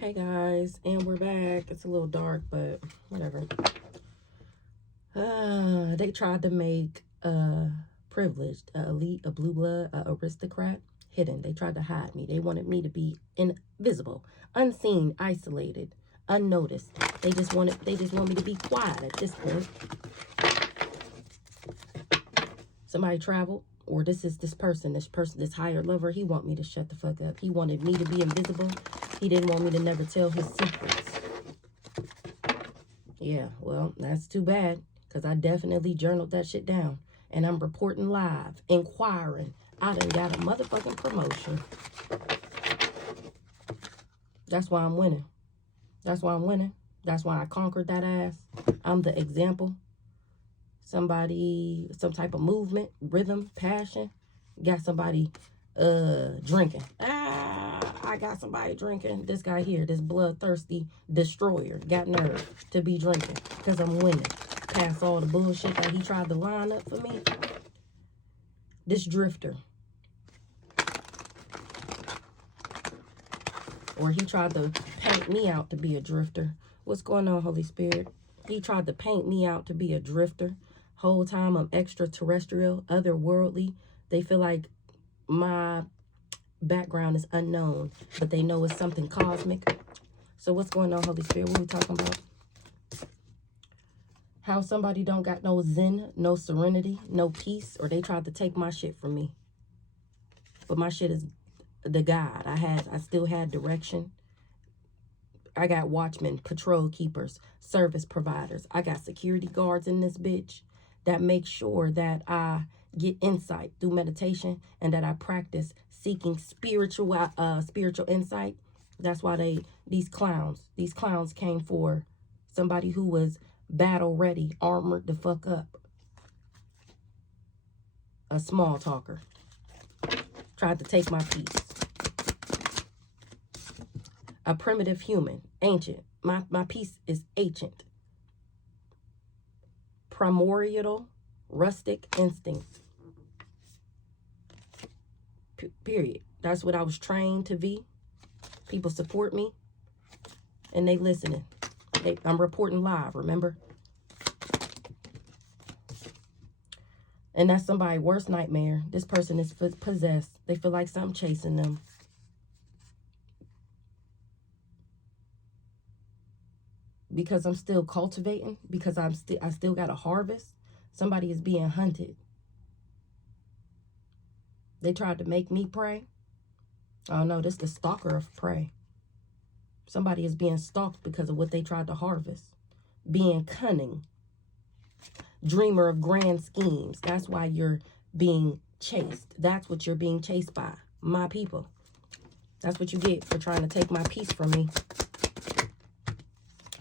Hey guys, and we're back. It's a little dark, but whatever. They tried to make privileged, elite, a blue blood, a aristocrat hidden. They tried to hide me. They wanted me to be invisible, unseen, isolated, unnoticed. They just want me to be quiet at this point. Somebody traveled, or this higher lover. He want me to shut the fuck up. He wanted me to be invisible. He didn't want me to never tell his secrets. Yeah, well, that's too bad, because I definitely journaled that shit down. And I'm reporting live, inquiring. I done got a motherfucking promotion. That's why I'm winning. That's why I'm winning. That's why I conquered that ass. I'm the example. Somebody, some type of movement, rhythm, passion. Got somebody drinking. I got somebody drinking. This guy here, this bloodthirsty destroyer, got nerve to be drinking because I'm winning. Past all the bullshit that he tried to line up for me. This drifter. Or he tried to paint me out to be a drifter. What's going on, Holy Spirit? He tried to paint me out to be a drifter. Whole time I'm extraterrestrial, otherworldly. They feel like my background is unknown, but they know it's something cosmic. So what's going on, Holy Spirit? What are we talking about? How somebody don't got no zen, no serenity, no peace, or they tried to take my shit from me. But my shit is the God. I still had direction. I got watchmen, patrol keepers, service providers. I got security guards in this bitch that make sure that I get insight through meditation and that I practice seeking spiritual insight. That's why these clowns came for somebody who was battle ready, armored the fuck up. A small talker. Tried to take my peace. A primitive human, ancient. My peace is ancient. Primordial, rustic instinct. Period. That's what I was trained to be. People support me, and they listening. I'm reporting live, remember? And that's somebody's worst nightmare. This person is possessed. They feel like something chasing them. Because I'm still cultivating, because I still got a harvest. Somebody is being hunted. They tried to make me pray. Oh no, this is the stalker of prey. Somebody is being stalked because of what they tried to harvest. Being cunning. Dreamer of grand schemes. That's why you're being chased. That's what you're being chased by. My people. That's what you get for trying to take my peace from me.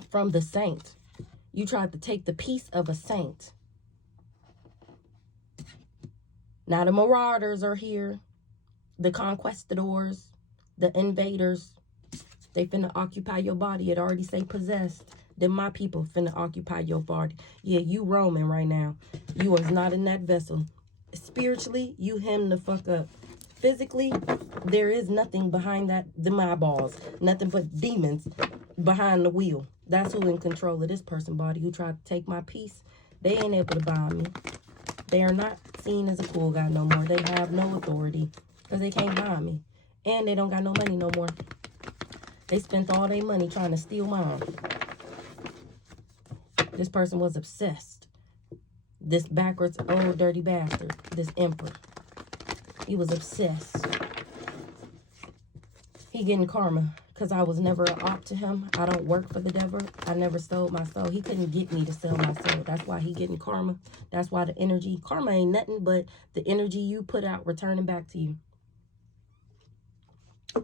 From the saint. You tried to take the peace of a saint. Now the marauders are here. The conquistadors. The invaders. They finna occupy your body. It already say possessed. Then my people finna occupy your body. Yeah, you roaming right now. You is not in that vessel. Spiritually, you hem the fuck up. Physically, there is nothing behind my balls. Nothing but demons behind the wheel. That's who in control of this person's body who tried to take my peace. They ain't able to bind me. They are not seen as a cool guy no more. They have no authority because they can't bind me. And they don't got no money no more. They spent all their money trying to steal mine. This person was obsessed. This backwards old dirty bastard. This emperor. He was obsessed. He getting karma because I was never an op to him. I don't work for the devil. I never sold my soul. He couldn't get me to sell my soul. That's why he getting karma. That's why the energy. Karma ain't nothing but the energy you put out returning back to you.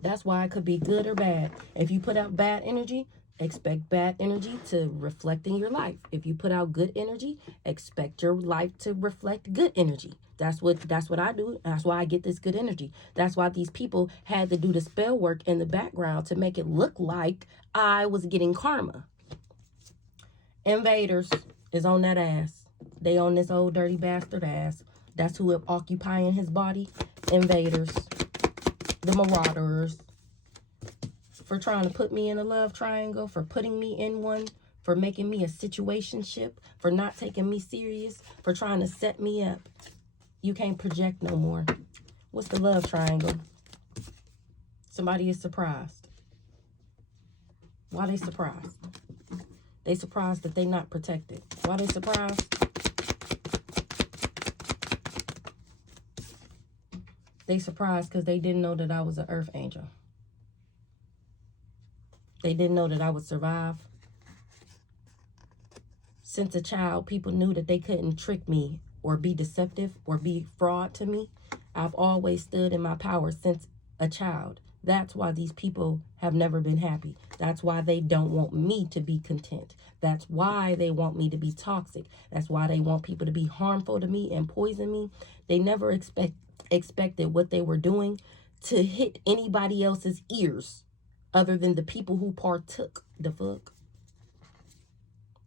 That's why it could be good or bad. If you put out bad energy, expect bad energy to reflect in your life. If you put out good energy, expect your life to reflect good energy. That's what I do. That's why I get this good energy. That's why these people had to do the spell work in the background to make it look like I was getting karma. Invaders is on that ass. They on this old dirty bastard ass. That's who is occupying his body. Invaders. The marauders. for trying to put me in a love triangle, for putting me in one, for making me a situationship, for not taking me serious, for trying to set me up. You can't project no more. What's the love triangle? Somebody is surprised. Why they surprised? They surprised that they not protected. Why they surprised? They surprised because they didn't know that I was an earth angel. They didn't know that I would survive. Since a child, people knew that they couldn't trick me or be deceptive or be fraud to me. I've always stood in my power since a child. That's why these people have never been happy. That's why they don't want me to be content. That's why they want me to be toxic. That's why they want people to be harmful to me and poison me. They never expected what they were doing to hit anybody else's ears other than the people who partook. The fuck?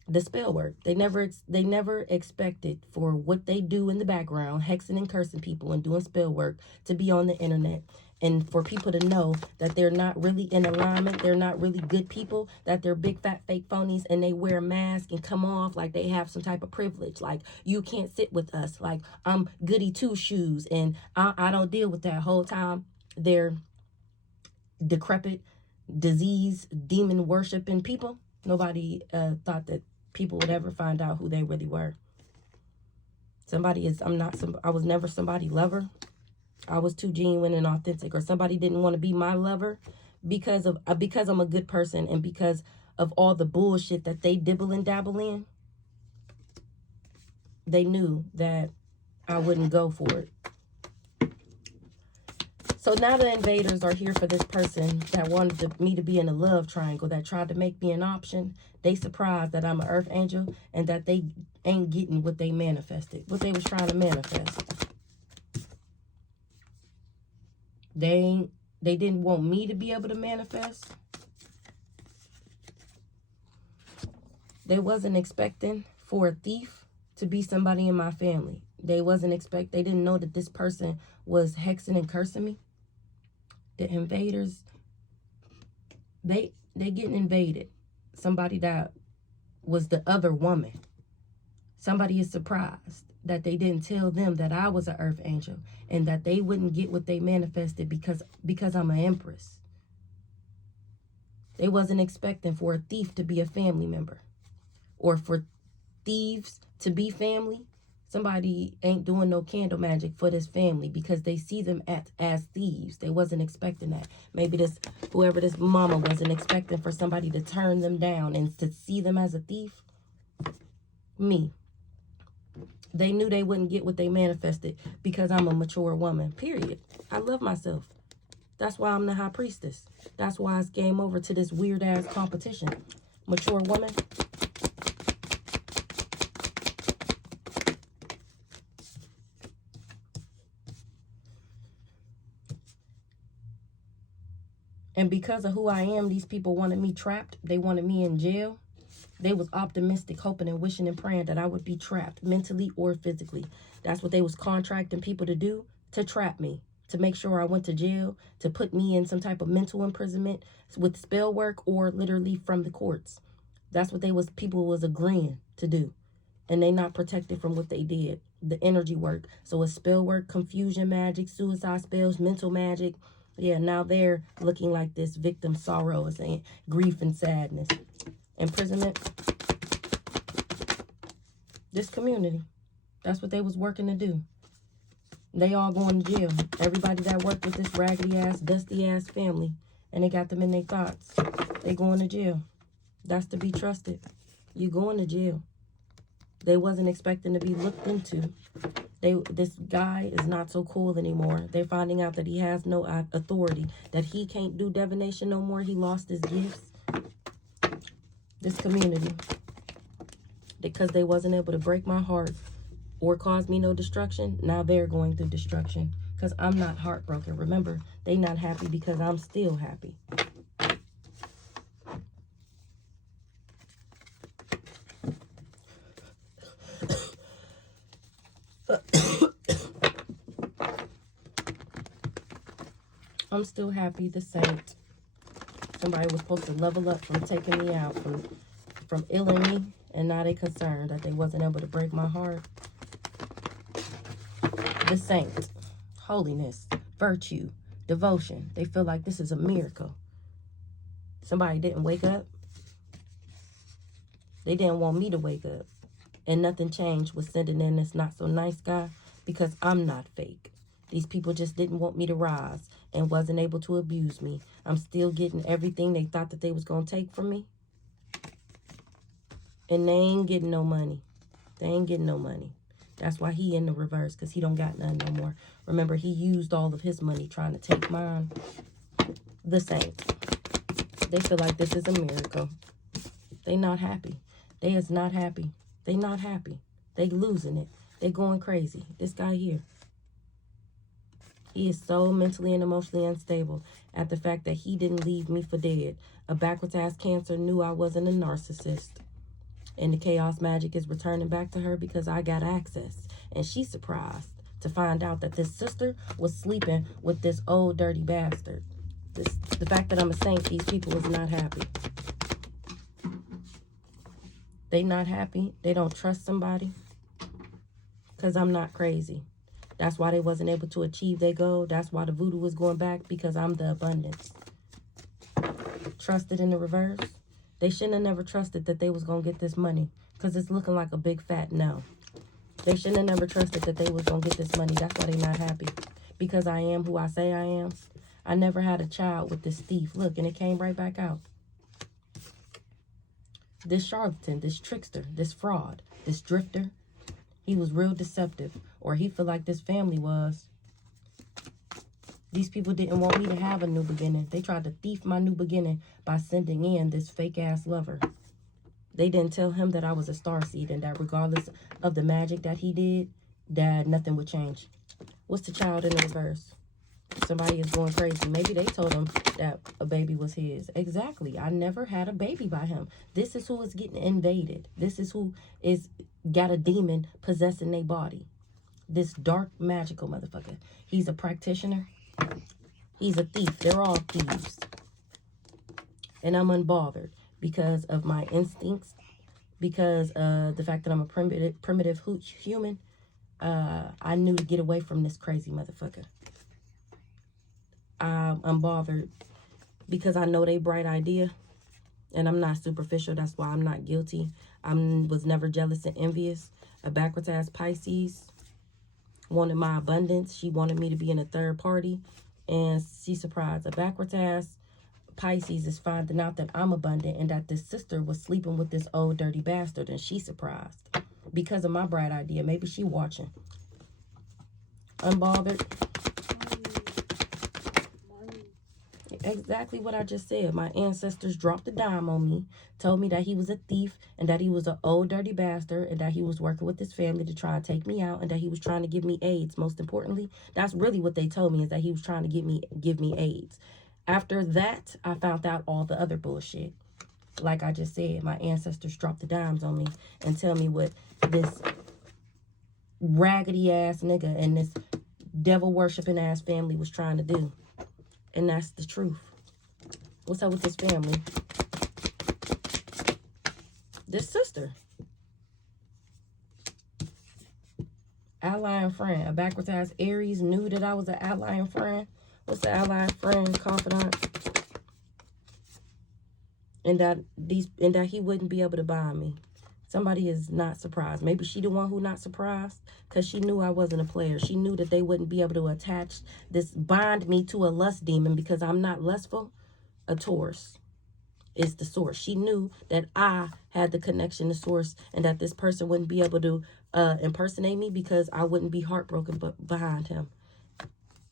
The spell work. They never expected for what they do in the background, hexing and cursing people and doing spell work, to be on the internet, and for people to know that they're not really in alignment, they're not really good people, that they're big fat fake phonies, and they wear a mask and come off like they have some type of privilege, like you can't sit with us, like I'm goody two shoes, and I don't deal with that. Whole time they're decrepit, disease, demon worshiping people. Nobody thought that people would ever find out who they really were. I was never somebody's lover. I was too genuine and authentic, or somebody didn't want to be my lover because I'm a good person and because of all the bullshit that they dibble and dabble in. They knew that I wouldn't go for it. So now the invaders are here for this person that wanted me to be in a love triangle, that tried to make me an option. They surprised that I'm an earth angel and that they ain't getting what they manifested, what they was trying to manifest. They didn't want me to be able to manifest. They wasn't expecting for a thief to be somebody in my family. They didn't know that this person was hexing and cursing me. The invaders, they getting invaded. Somebody that was the other woman. Somebody is surprised that they didn't tell them that I was an earth angel and that they wouldn't get what they manifested because I'm an empress. They wasn't expecting for a thief to be a family member or for thieves to be family. Somebody ain't doing no candle magic for this family because they see them as thieves. They wasn't expecting that. Maybe whoever this mama wasn't expecting for somebody to turn them down and to see them as a thief. Me. They knew they wouldn't get what they manifested because I'm a mature woman, period. I love myself. That's why I'm the high priestess. That's why it's game over to this weird ass competition. Mature woman. And because of who I am, these people wanted me trapped. They wanted me in jail. They was optimistic, hoping and wishing and praying that I would be trapped mentally or physically. That's what they was contracting people to do, to trap me, to make sure I went to jail, to put me in some type of mental imprisonment with spell work or literally from the courts. That's what people was agreeing to do. And they not protected from what they did, the energy work. So it's spell work, confusion magic, suicide spells, mental magic. Yeah, now they're looking like this victim sorrow and grief and sadness. Imprisonment. This community. That's what they was working to do. They all going to jail. Everybody that worked with this raggedy ass, dusty ass family. And they got them in their thoughts. They going to jail. That's to be trusted. You going to jail. They wasn't expecting to be looked into. This guy is not so cool anymore. They're finding out that he has no authority, that he can't do divination no more. He lost his gifts. This community, because they wasn't able to break my heart or cause me no destruction, now they're going through destruction because I'm not heartbroken. Remember, they not happy because I'm still happy. I'm still happy, the saint. Somebody was supposed to level up from taking me out, from illing me, and now they concerned that they wasn't able to break my heart. The saint, holiness, virtue, devotion. They feel like this is a miracle. Somebody didn't wake up. They didn't want me to wake up. And nothing changed with sending in this not so nice guy, because I'm not fake. These people just didn't want me to rise and wasn't able to abuse me. I'm still getting everything they thought that they was going to take from me. And they ain't getting no money. They ain't getting no money. That's why he in the reverse, because he don't got none no more. Remember, he used all of his money trying to take mine. The saints. They feel like this is a miracle. They not happy. They is not happy. They not happy. They losing it. They going crazy. This guy here. He is so mentally and emotionally unstable at the fact that he didn't leave me for dead. A backwards ass Cancer knew I wasn't a narcissist. And the chaos magic is returning back to her because I got access. And she's surprised to find out that this sister was sleeping with this old dirty bastard. The fact that I'm a saint, these people is not happy. They not happy. They don't trust somebody. Because I'm not crazy. That's why they wasn't able to achieve their goal. That's why the voodoo was going back, because I'm the abundance. Trusted in the reverse. They shouldn't have never trusted that they was going to get this money, because it's looking like a big fat no. They shouldn't have never trusted that they was going to get this money. That's why they not happy. Because I am who I say I am. I never had a child with this thief. Look, and it came right back out. This charlatan, this trickster, this fraud, this drifter. He was real deceptive, or he feel like this family was. These people didn't want me to have a new beginning. They tried to thief my new beginning by sending in this fake-ass lover. They didn't tell him that I was a starseed and that regardless of the magic that he did, that nothing would change. What's the child in the reverse? Somebody is going crazy. Maybe they told him that a baby was his. Exactly. I never had a baby by him. This is who is getting invaded. This is who is got a demon possessing their body. This dark, magical motherfucker. He's a practitioner. He's a thief. They're all thieves. And I'm unbothered because of my instincts. Because of the fact that I'm a primitive human. I knew to get away from this crazy motherfucker. I'm bothered because I know they bright idea, and I'm not superficial. That's why I'm not guilty. I was never jealous and envious. A backwards ass Pisces wanted my abundance. She wanted me to be in a third party, and she's surprised. A backwards ass Pisces is finding out that I'm abundant and that this sister was sleeping with this old dirty bastard, and she's surprised because of my bright idea. Maybe she watching. Unbothered. Exactly what I just said. My ancestors dropped a dime on me, told me that he was a thief and that he was an old dirty bastard and that he was working with his family to try and take me out and that he was trying to give me AIDS. Most importantly, that's really what they told me, is that he was trying to give me AIDS. After that, I found out all the other bullshit. Like I just said, my ancestors dropped the dimes on me and tell me what this raggedy ass nigga and this devil worshiping ass family was trying to do. And that's the truth. What's up with this family? This sister. Ally and friend. A backwards ass Aries knew that I was an ally and friend. What's the ally and friend? Confidant. And that he wouldn't be able to buy me. Somebody is not surprised. Maybe she the one who not surprised, because she knew I wasn't a player. She knew that they wouldn't be able to bind me to a lust demon, because I'm not lustful. A Taurus is the source. She knew that I had the connection to source and that this person wouldn't be able to impersonate me, because I wouldn't be heartbroken behind him.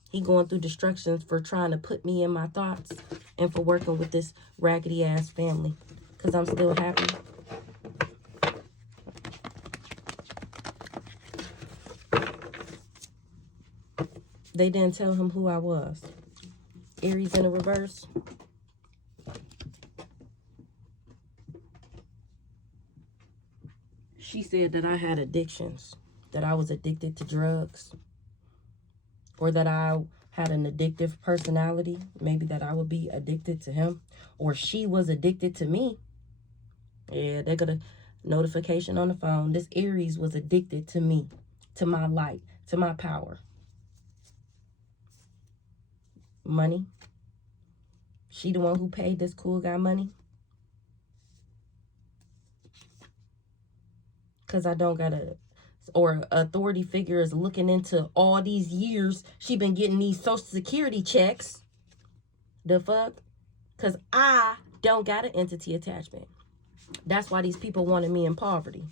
He going through destructions for trying to put me in my thoughts and for working with this raggedy ass family, because I'm still happy. They didn't tell him who I was. Aries in the reverse. She said that I had addictions, that I was addicted to drugs, or that I had an addictive personality, maybe that I would be addicted to him, or she was addicted to me. Yeah, they got a notification on the phone. This Aries was addicted to me, to my light, to my power. Money. She the one who paid this cool guy money. Because I don't got a, or authority figure is looking into all these years she been getting these Social Security checks. The fuck? Because I don't got an entity attachment. That's why these people wanted me in poverty.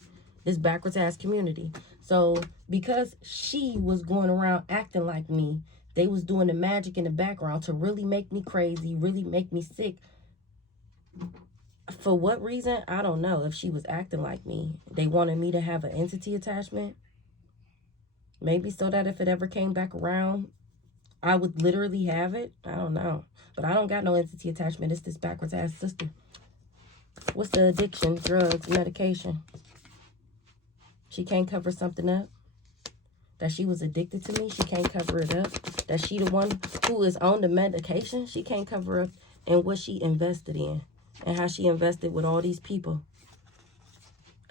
This backwards ass community. So because she was going around acting like me, they was doing the magic in the background to really make me crazy, really make me sick. For what reason? I don't know. If she was acting like me, they wanted me to have an entity attachment. Maybe so that if it ever came back around, I would literally have it. I don't know. But I don't got no entity attachment. It's this backwards ass sister. What's the addiction? Drugs, medication. She can't cover something up. That she was addicted to me. She can't cover it up. That she the one who is on the medication. She can't cover up and what she invested in. And how she invested with all these people.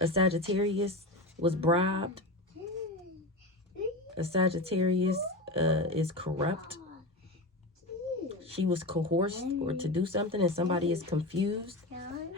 A Sagittarius was bribed. A Sagittarius is corrupt. She was coerced or to do something and somebody is confused.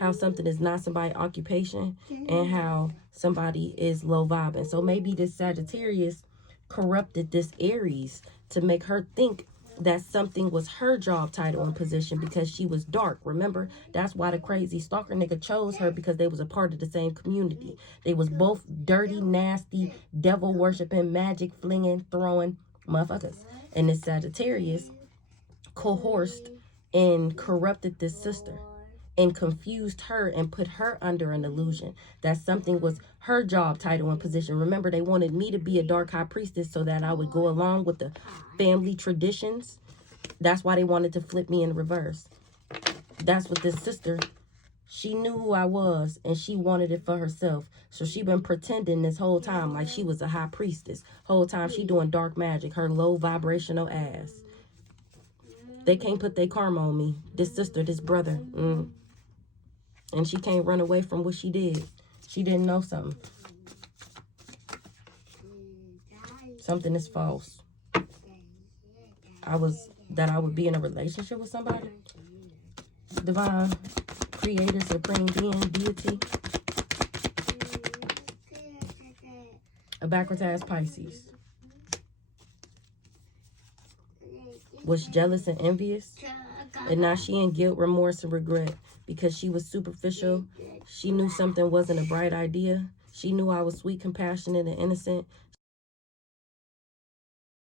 How something is not somebody's occupation and how somebody is low vibing. So maybe this Sagittarius corrupted this Aries to make her think that something was her job title and position because she was dark. Remember, that's why the crazy stalker nigga chose her, because they was a part of the same community. They was both dirty, nasty, devil worshiping, magic flinging, throwing motherfuckers. And this Sagittarius coerced and corrupted this sister and confused her and put her under an illusion that something was her job title and position. Remember, they wanted me to be a dark high priestess so that I would go along with the family traditions. That's why they wanted to flip me in reverse. That's what this sister, she knew who I was and she wanted it for herself. So she been pretending this whole time like she was a high priestess. Whole time she doing dark magic, her low vibrational ass. They can't put their karma on me. This sister, this brother. And she can't run away from what she did. She didn't know something. Something is false. I would be in a relationship with somebody. Divine, creator, supreme being, deity. A backwards ass Pisces. Was jealous and envious. And now she in guilt, remorse, and regret. Because she was superficial. She knew something wasn't a bright idea. She knew I was sweet, compassionate, and innocent.